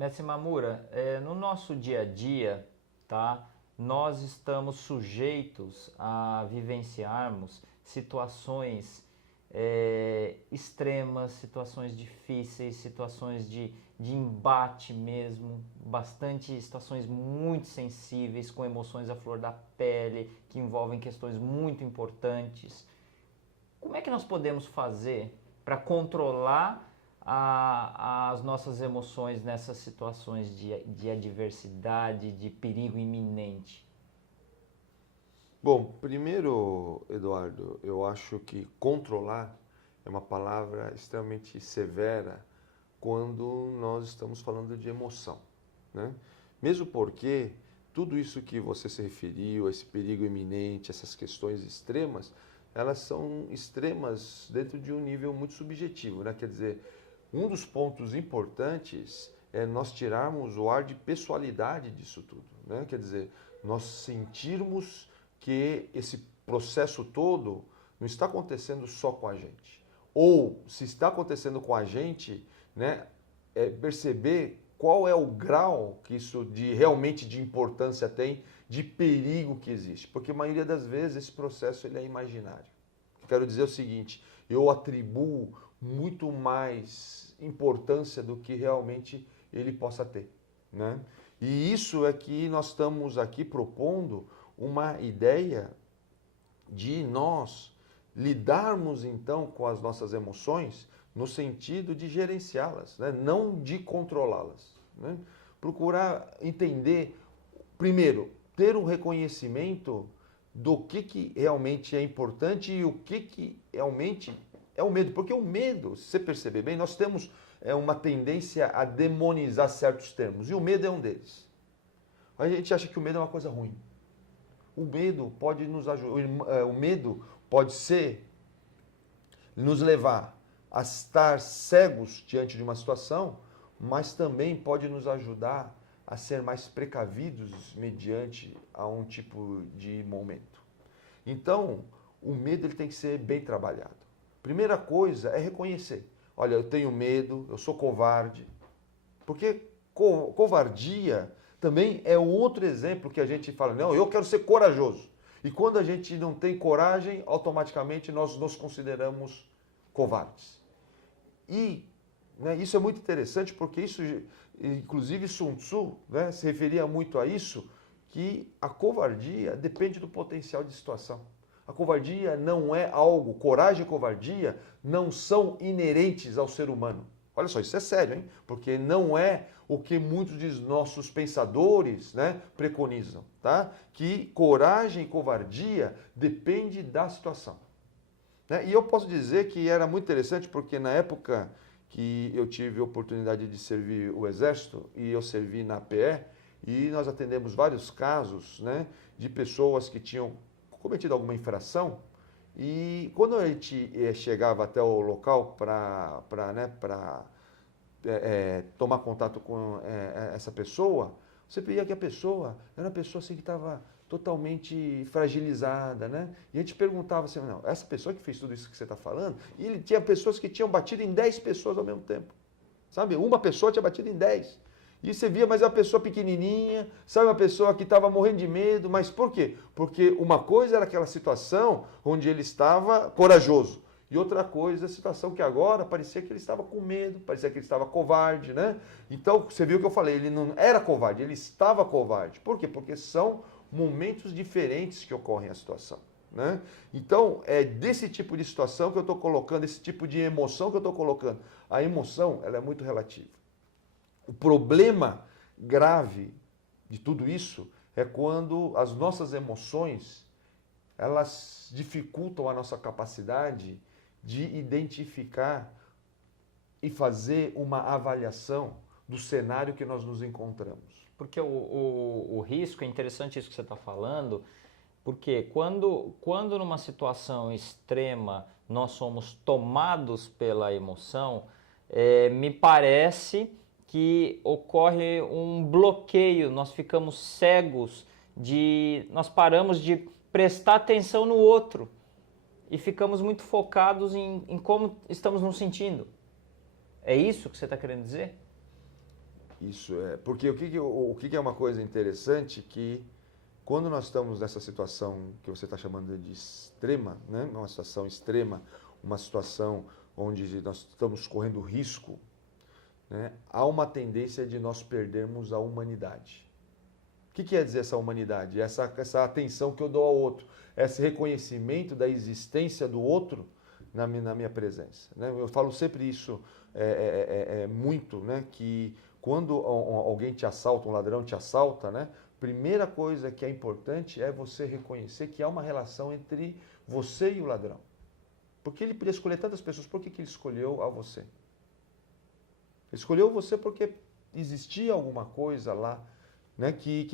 Mestre Mamura, no nosso dia a dia, tá, nós estamos sujeitos a vivenciarmos situações extremas, situações difíceis, situações de embate mesmo, bastante situações muito sensíveis, com emoções à flor da pele, que envolvem questões muito importantes. Como é que nós podemos fazer para controlar as nossas emoções nessas situações de adversidade, de perigo iminente? Bom, primeiro, Eduardo, eu acho que controlar é uma palavra extremamente severa quando nós estamos falando de emoção, né? Mesmo porque tudo isso que você se referiu, esse perigo iminente, essas questões extremas, elas são extremas dentro de um nível muito subjetivo, né? Quer dizer, um dos pontos importantes é nós tirarmos o ar de pessoalidade disso tudo, né? Quer dizer, nós sentirmos que esse processo todo não está acontecendo só com a gente. Ou, se está acontecendo com a gente, né, perceber qual é o grau que isso realmente de importância tem, de perigo que existe. Porque a maioria das vezes esse processo ele é imaginário. Quero dizer o seguinte, eu atribuo muito mais importância do que realmente ele possa ter, né? E isso é que nós estamos aqui propondo uma ideia de nós lidarmos então com as nossas emoções no sentido de gerenciá-las, né? Não de controlá-las, né? Procurar entender, primeiro, ter um reconhecimento do que realmente é importante e o que realmente é o medo. Porque o medo, se você perceber bem, nós temos uma tendência a demonizar certos termos, e o medo é um deles. A gente acha que o medo é uma coisa ruim. O medo pode nos ajudar, o medo pode nos levar a estar cegos diante de uma situação, mas também pode nos ajudar a ser mais precavidos mediante a um tipo de momento. Então, o medo ele tem que ser bem trabalhado. Primeira coisa é reconhecer. Olha, eu tenho medo, eu sou covarde. Porque covardia também é outro exemplo que a gente fala, não, eu quero ser corajoso. E quando a gente não tem coragem, automaticamente nós nos consideramos covardes. E né, isso é muito interessante porque isso, inclusive Sun Tzu, né, se referia muito a isso, que a covardia depende do potencial de situação. A covardia não é algo, coragem e covardia não são inerentes ao ser humano. Olha só, isso é sério, hein? Porque não é o que muitos de nossos pensadores, né, preconizam, tá? Que coragem e covardia depende da situação. Né? E eu posso dizer que era muito interessante porque na época que eu tive a oportunidade de servir o Exército e eu servi na PE, e nós atendemos vários casos, né, de pessoas que tinham cometido alguma infração, e quando a gente chegava até o local para tomar contato com essa pessoa, você via que a pessoa era uma pessoa assim que estava totalmente fragilizada, né? E a gente perguntava assim, não, essa pessoa que fez tudo isso que você está falando, e ele tinha pessoas que tinham batido em 10 pessoas ao mesmo tempo, sabe? Uma pessoa tinha batido em 10. E você via, mas é uma pessoa pequenininha, sabe, uma pessoa que estava morrendo de medo, mas por quê? Porque uma coisa era aquela situação onde ele estava corajoso, e outra coisa, a situação que agora parecia que ele estava com medo, parecia que ele estava covarde, né? Então, você viu o que eu falei, ele não era covarde, ele estava covarde. Por quê? Porque são momentos diferentes que ocorrem a situação, né? Então, é desse tipo de situação que eu estou colocando, esse tipo de emoção que eu estou colocando. A emoção, ela é muito relativa. O problema grave de tudo isso é quando as nossas emoções, elas dificultam a nossa capacidade de identificar e fazer uma avaliação do cenário que nós nos encontramos. Porque o risco, é interessante isso que você está falando, porque quando numa situação extrema nós somos tomados pela emoção, me parece que ocorre um bloqueio, nós ficamos cegos, nós paramos de prestar atenção no outro e ficamos muito focados em como estamos nos sentindo. É isso que você está querendo dizer? Isso é. Porque o que é uma coisa interessante que quando nós estamos nessa situação que você está chamando de extrema, né? Uma situação extrema, uma situação onde nós estamos correndo risco, né? Há uma tendência de nós perdermos a humanidade. O que quer dizer essa humanidade? Essa atenção que eu dou ao outro, esse reconhecimento da existência do outro na minha presença. Né? Eu falo sempre isso muito, né? Que quando alguém te assalta, um ladrão te assalta, né? Primeira coisa que é importante é você reconhecer que há uma relação entre você e o ladrão. Porque ele podia escolher tantas pessoas, por que ele escolheu a você? Ele escolheu você porque existia alguma coisa lá, né, que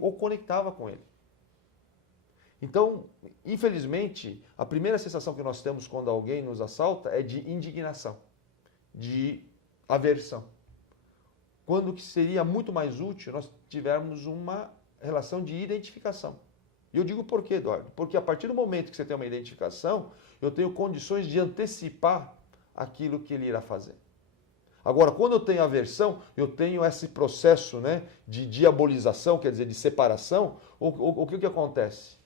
o conectava com ele. Então, infelizmente, a primeira sensação que nós temos quando alguém nos assalta é de indignação, de aversão. Quando que seria muito mais útil nós tivermos uma relação de identificação. E eu digo por quê, Eduardo? Porque a partir do momento que você tem uma identificação, eu tenho condições de antecipar aquilo que ele irá fazer. Agora, quando eu tenho aversão, eu tenho esse processo, né, de diabolização, quer dizer, de separação, o que acontece?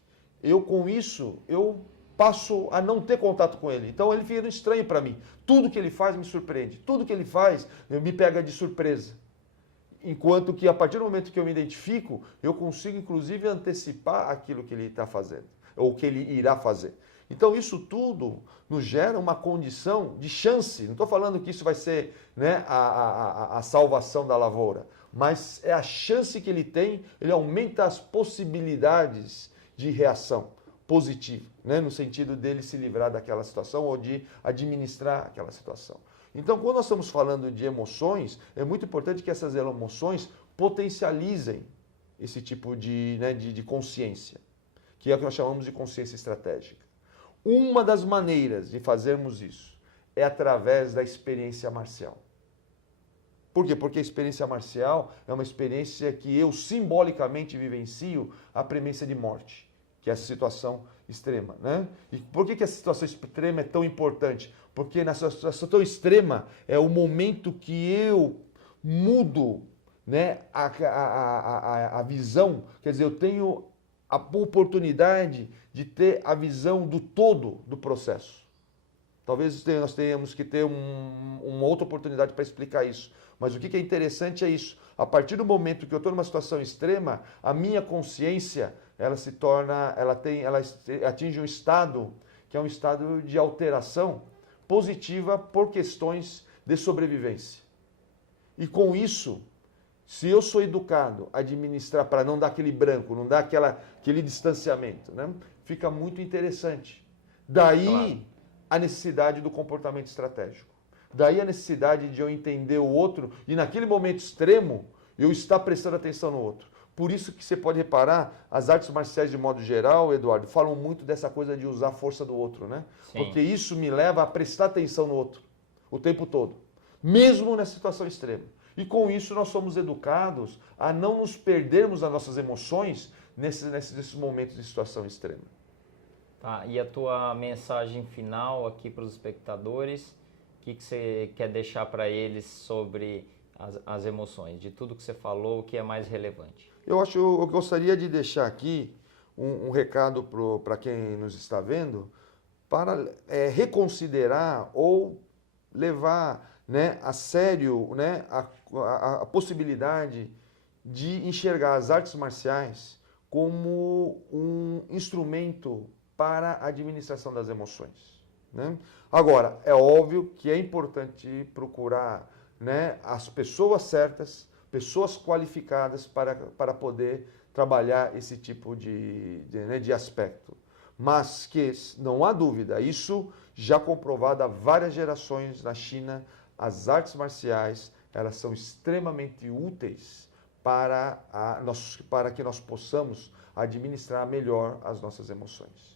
Eu, com isso, eu passo a não ter contato com ele. Então, ele fica estranho para mim. Tudo que ele faz me surpreende. Tudo que ele faz me pega de surpresa. Enquanto que, a partir do momento que eu me identifico, eu consigo, inclusive, antecipar aquilo que ele está fazendo, ou que ele irá fazer. Então, isso tudo nos gera uma condição de chance. Não estou falando que isso vai ser, né, a salvação da lavoura, mas é a chance que ele tem, ele aumenta as possibilidades de reação positiva, né, no sentido dele se livrar daquela situação ou de administrar aquela situação. Então, quando nós estamos falando de emoções, é muito importante que essas emoções potencializem esse tipo de consciência, que é o que nós chamamos de consciência estratégica. Uma das maneiras de fazermos isso é através da experiência marcial. Por quê? Porque a experiência marcial é uma experiência que eu simbolicamente vivencio a premissa de morte, que é essa situação extrema, né? E por que essa situação extrema é tão importante? Porque nessa situação tão extrema é o momento que eu mudo, né, a visão, quer dizer, eu tenho a oportunidade de ter a visão do todo do processo. Talvez nós tenhamos que ter uma outra oportunidade para explicar isso. Mas o que é interessante é isso. A partir do momento que eu estou numa situação extrema, a minha consciência, ela atinge um estado que é um estado de alteração positiva por questões de sobrevivência. E com isso, se eu sou educado a administrar para não dar aquele branco, não dar aquele distanciamento, né, fica muito interessante. Daí a necessidade do comportamento estratégico. Daí a necessidade de eu entender o outro e naquele momento extremo eu estar prestando atenção no outro. Por isso que você pode reparar, as artes marciais de modo geral, Eduardo, falam muito dessa coisa de usar a força do outro, né? Sim. Porque isso me leva a prestar atenção no outro o tempo todo, mesmo nessa situação extrema. E com isso nós somos educados a não nos perdermos nas nossas emoções nesses momentos de situação extrema. Tá, e a tua mensagem final aqui para os espectadores, o que você quer deixar para eles sobre as emoções? De tudo que você falou, o que é mais relevante? Eu gostaria de deixar aqui um recado para quem nos está vendo, para reconsiderar ou levar, né, a sério, né, a possibilidade de enxergar as artes marciais como um instrumento para a administração das emoções, né? Agora, é óbvio que é importante procurar, né, as pessoas certas, pessoas qualificadas para poder trabalhar esse tipo de aspecto. Mas que não há dúvida, isso já comprovado há várias gerações na China, as artes marciais, elas são extremamente úteis para que nós possamos administrar melhor as nossas emoções.